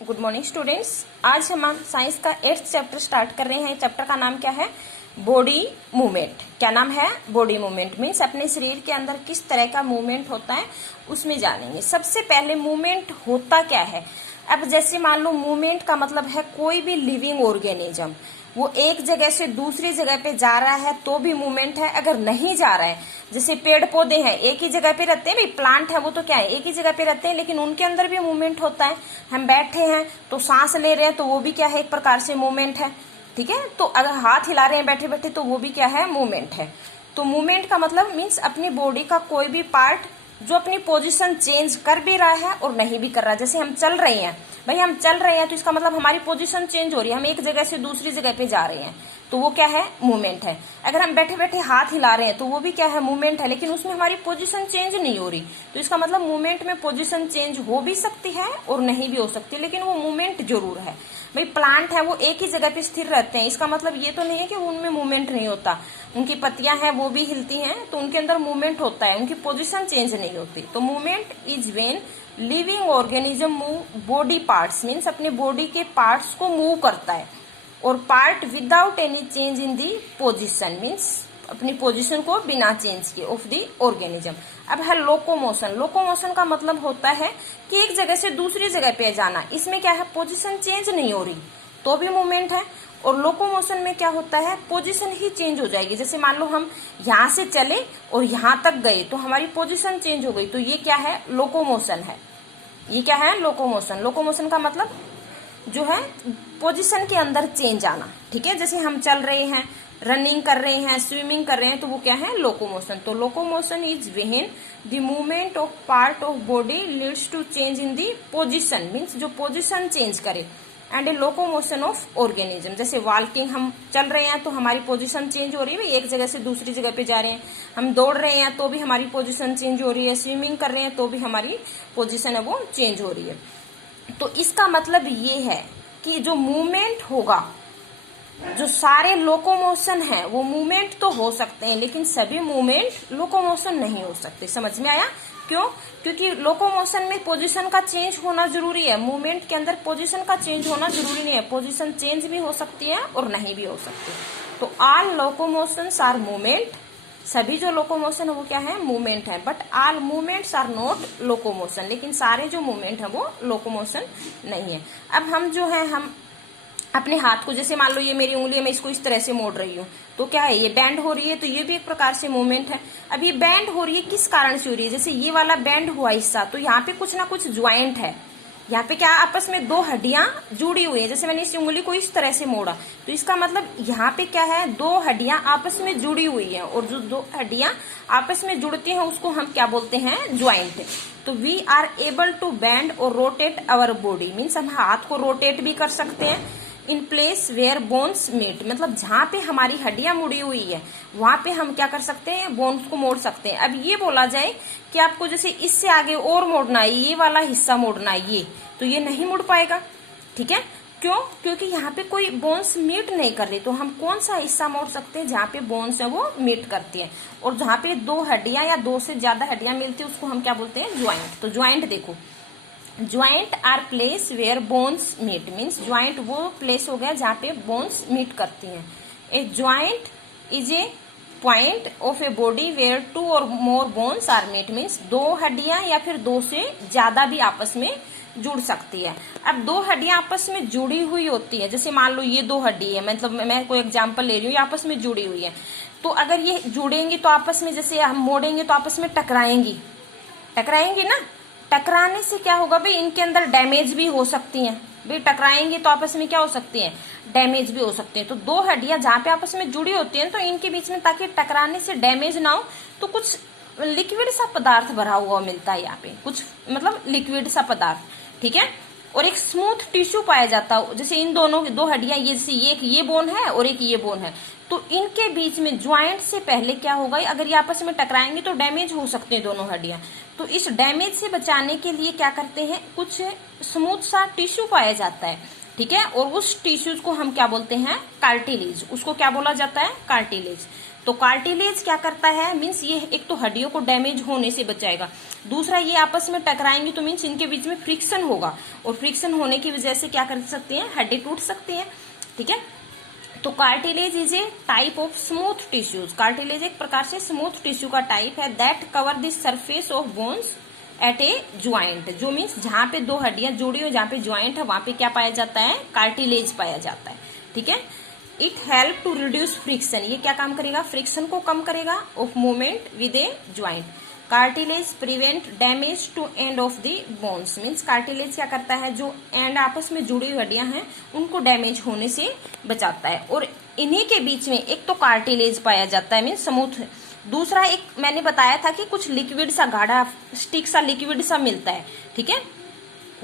Good morning students. आज हम science का 8th चैप्टर स्टार्ट कर रहे हैं। चैप्टर का नाम क्या है? Body movement. क्या नाम है? Body movement. मीन्स अपने शरीर के अंदर किस तरह का मूवमेंट होता है उसमें जानेंगे। सबसे पहले मूवमेंट होता क्या है। अब जैसे मान लो मूवमेंट का मतलब है कोई भी लिविंग ऑर्गेनिज्म वो एक जगह से दूसरी जगह पे जा रहा है तो भी मूवमेंट है। अगर नहीं जा रहा है, जैसे पेड़ पौधे हैं एक ही जगह पे रहते हैं, भाई प्लांट है वो तो क्या है एक ही जगह पे रहते हैं, लेकिन उनके अंदर भी मूवमेंट होता है। हम बैठे हैं तो सांस ले रहे हैं तो वो भी क्या है, एक प्रकार से मूवमेंट है। ठीक है, तो अगर हाथ हिला रहे हैं बैठे बैठे तो वो भी क्या है, मूवमेंट है। तो मूवमेंट का मतलब मीन्स अपनी बॉडी का कोई भी पार्ट जो अपनी पोजीशन चेंज कर भी रहा है और नहीं भी कर रहा है। जैसे हम चल रहे हैं, भाई हम चल रहे हैं तो इसका मतलब हमारी पोजीशन चेंज हो रही है, हम एक जगह से दूसरी जगह पे जा रहे हैं तो वो क्या है, मूवमेंट है। अगर हम बैठे बैठे हाथ हिला रहे हैं तो वो भी क्या है, मूवमेंट है, लेकिन उसमें हमारी पोजीशन चेंज नहीं हो रही। तो इसका मतलब मूवमेंट में पोजीशन चेंज हो भी सकती है और नहीं भी हो सकती, लेकिन वो मूवमेंट जरूर है। भाई प्लांट है वो एक ही जगह पे स्थिर रहते हैं, इसका मतलब ये तो नहीं है कि उनमें मूवमेंट नहीं होता। उनकी पत्तियां हैं वो भी हिलती हैं तो उनके अंदर मूवमेंट होता है, उनकी पोजीशन चेंज नहीं होती। तो movement is when living organism move body parts, means अपने बॉडी के पार्ट्स को मूव करता है और part without any change in the position, means अपनी पोजीशन को बिना चेंज किए ऑफ दी ऑर्गेनिज्म। अब है लोकोमोशन। लोकोमोशन का मतलब होता है कि एक जगह से दूसरी जगह पे जाना। इसमें क्या है, पोजीशन चेंज नहीं हो रही तो भी मूवमेंट है। और लोकोमोशन में क्या होता है, पोजीशन ही चेंज हो जाएगी। जैसे मान लो हम यहाँ से चले और यहाँ तक गए तो हमारी पोजीशन चेंज हो गई, तो ये क्या है, लोकोमोशन है। ये क्या है, लोकोमोशन। लोकोमोशन का मतलब जो है पोजीशन के अंदर चेंज आना। ठीक है, जैसे हम चल रहे हैं, रनिंग कर रहे हैं, स्विमिंग कर रहे हैं तो वो क्या है, लोकोमोशन। तो locomotion is when the movement of part of body leads to change in the position, means जो पोजीशन चेंज करे। And a locomotion of organism, जैसे वॉकिंग, हम चल रहे हैं तो हमारी पोजीशन चेंज हो रही है, एक जगह से दूसरी जगह पे जा रहे हैं। हम दौड़ रहे हैं तो भी हमारी पोजीशन चेंज हो रही है, स्विमिंग कर रहे हैं तो भी हमारी पोजीशन है वो चेंज हो रही है। तो इसका मतलब ये है कि जो मूवमेंट होगा, जो सारे लोकोमोशन है वो मूवमेंट तो हो सकते हैं लेकिन सभी मूवमेंट लोकोमोशन नहीं हो सकते। समझ में आया? क्यों? क्योंकि लोकोमोशन में पोजीशन का चेंज होना जरूरी है, मूवमेंट के अंदर पोजीशन का चेंज होना जरूरी नहीं है। पोजीशन चेंज भी हो सकती है और नहीं भी हो सकती। तो ऑल लोकोमोशंस आर मूवमेंट, सभी जो लोकोमोशन है वो क्या है, मूवमेंट है। But all movements are not locomotion, लेकिन सारे जो मूवमेंट है वो लोकोमोशन नहीं है। अब हम जो है, हम अपने हाथ को, जैसे मान लो ये मेरी उंगली है, मैं इसको इस तरह से मोड़ रही हूँ तो क्या है, ये बैंड हो रही है, तो ये भी एक प्रकार से मूवमेंट है। अब ये बैंड हो रही है किस कारण से हो रही है, जैसे ये वाला बैंड हुआ हिस्सा तो यहाँ पे कुछ ना कुछ ज्वाइंट है, यहाँ पे क्या आपस में दो हड्डियां जुड़ी हुई है। जैसे मैंने इस उंगली को इस तरह से मोड़ा तो इसका मतलब यहाँ पे क्या है, दो हड्डियां आपस में जुड़ी हुई है, और जो दो हड्डियां आपस में जुड़ती हैं उसको हम क्या बोलते हैं, ज्वाइंट। तो we are able to bend और रोटेट अवर बॉडी, मीन्स हम हाथ को रोटेट भी कर सकते हैं। In place where bones meet, मतलब जहां पे हमारी हड्डियां मुड़ी हुई है वहां पे हम क्या कर सकते हैं, बोन्स को मोड़ सकते हैं। अब ये बोला जाए कि आपको जैसे इससे आगे और मोड़ना है, ये वाला हिस्सा मोड़ना है, ये तो ये नहीं मुड़ पाएगा। ठीक है, क्यों? क्योंकि यहाँ पे कोई बोन्स मीट नहीं कर रही। तो हम कौन सा हिस्सा मोड़ सकते हैं, जहाँ पे बोन्स है वो मीट करती है, और जहाँ पे दो हड्डियां या दो से ज्यादा हड्डियां मिलती है उसको हम क्या बोलते हैं, ज्वाइंट। तो ज्वाइंट देखो, joint are place where bones meet, means joint वो प्लेस हो गया जहाँ पे बोन्स मीट करती हैं। A joint is a point of a body where two or more bones are meet, means दो हड्डियां या फिर दो से ज्यादा भी आपस में जुड़ सकती है। अब दो हड्डियां आपस में जुड़ी हुई होती है, जैसे मान लो ये दो हड्डी है, मतलब मैं कोई एग्जांपल ले रही हूँ, ये आपस में जुड़ी हुई है। तो अगर ये जुड़ेंगी तो आपस में, जैसे हम मोड़ेंगे तो आपस में टकराएंगी, टकराएंगी ना। टकराने से क्या होगा भाई, इनके अंदर डैमेज भी हो सकती हैं। भाई टकराएंगे तो आपस में क्या हो सकती है, डैमेज भी हो सकती है। तो दो हड्डियां जहाँ पे आपस में जुड़ी होती हैं तो इनके बीच में, ताकि टकराने से डैमेज ना हो, तो कुछ लिक्विड सा पदार्थ भरा हुआ मिलता है यहाँ पे, कुछ मतलब लिक्विड सा पदार्थ। ठीक है, और एक स्मूथ टिश्यू पाया जाता है। जैसे इन दोनों दो हड्डियां, ये जैसे ये बोन है और एक ये बोन है, तो इनके बीच में ज्वाइंट से पहले क्या होगा, अगर ये आपस में टकराएंगे तो डैमेज हो सकते हैं दोनों हड्डियां। तो इस डैमेज से बचाने के लिए क्या करते हैं, कुछ स्मूथ सा टिश्यू पाया जाता है। ठीक है, और उस टिश्यूज को हम क्या बोलते हैं, कार्टिलेज। उसको क्या बोला जाता है, कार्टिलेज। तो कार्टिलेज क्या करता है, मीन्स ये एक तो हड्डियों को डैमेज होने से बचाएगा, दूसरा ये आपस में टकराएंगे तो मीन्स इनके बीच में फ्रिक्शन होगा, और फ्रिक्शन होने की वजह से क्या कर सकते हैं, हड्डी टूट सकती है। ठीक है, तो cartilage is a type of smooth tissues. Cartilage एक प्रकार से स्मूथ टिश्यू का टाइप है that cover the surface of bones at a joint, जो मीन्स जहां पे दो हड्डियां जुड़ी हो, जहां पे ज्वाइंट है, वहां पे क्या पाया जाता है, कार्टिलेज पाया जाता है। ठीक है, it help to reduce friction, ये क्या काम करेगा, फ्रिक्शन को कम करेगा of movement with a joint. Cartilage prevent damage to end of the bones, means cartilage क्या करता है, जो एंड आपस में जुड़ी हुई हड्डियां हैं उनको डैमेज होने से बचाता है। और इन्हीं के बीच में एक तो कार्टिलेज पाया जाता है मीन्स स्मूथ, दूसरा एक मैंने बताया था कि कुछ लिक्विड सा गाढ़ा स्टिक सा लिक्विड सा मिलता है। ठीक है,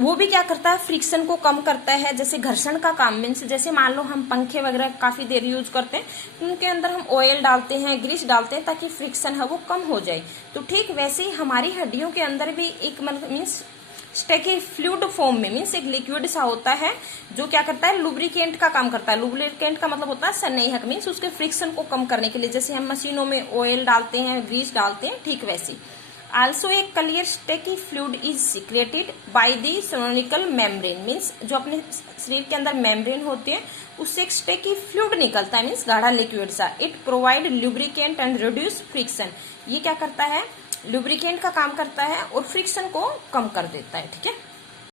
वो भी क्या करता है, फ्रिक्शन को कम करता है, जैसे घर्षण का काम, मीन्स जैसे मान लो हम पंखे वगैरह काफी देर यूज करते हैं, उनके अंदर हम ऑयल डालते हैं, ग्रीस डालते हैं ताकि फ्रिक्शन है वो कम हो जाए। तो ठीक वैसे ही हमारी हड्डियों के अंदर भी एक मीन्स स्टेकी फ्लूइड फॉर्म में, मीन्स एक लिक्विड सा होता है जो क्या करता है, लुब्रिकेंट का काम करता है। लुब्रिकेंट का मतलब होता है सन्निहक, मीन्स उसके फ्रिक्शन को कम करने के लिए, जैसे हम मशीनों में ऑयल डालते हैं, ग्रीस डालते हैं, ठीक वैसे। Also a clear sticky fluid is secreted by the cylindrical membrane, means जो अपने शरीर के अंदर मेम्ब्रेन होते हैं उससे एक स्टेकी फ्लूइड निकलता है, मीन्स गाढ़ा लिक्विड सा। It provide lubricant and reduce friction, ये क्या करता है, लुब्रिकेंट का काम करता है और फ्रिक्शन को कम कर देता है। ठीक है।